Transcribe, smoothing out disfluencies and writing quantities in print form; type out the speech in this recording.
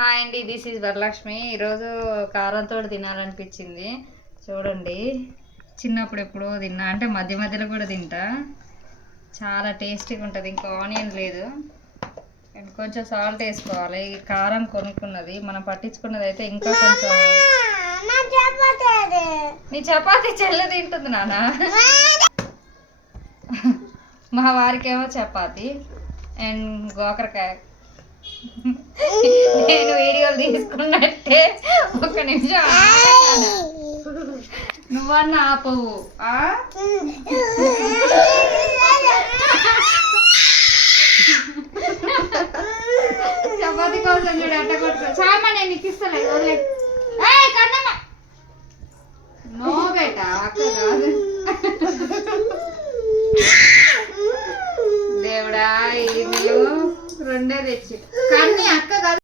Hi అండి, this is Varalakshmi. ఈరోజు కారంతో తినాలనిపించింది. చూడండి, చిన్నప్పుడు ఎప్పుడో తిన్నా, అంటే మధ్య మధ్యలో కూడా తింటా. చాలా టేస్టీగా ఉంటుంది. ఇంకా ఆనియన్ లేదు అండ్ కొంచెం సాల్ట్ వేసుకోవాలి. ఈ కారం కొనుక్కున్నది, మనం పట్టించుకున్నది అయితే ఇంకా కొంచెం. నీ చపాతీ చెల్లి తింటుంది నాన్న. మా వారికేమో చపాతీ అండ్ గోకరకాయ. నేను వీడియోలు తీసుకున్నట్టే ఒక నిమిషం నువ్వన్నా ఆపవు. చపాతీ కోసం చూడు అట్ట కొట్టుకో. చామా నేను నీకు ఇస్తలే, వదిలే. కన్నమ్మ నో బేట, అక్క కాదు. దేవుడా, ఇది రెండే తెచ్చి కానీ అక్క కాదు.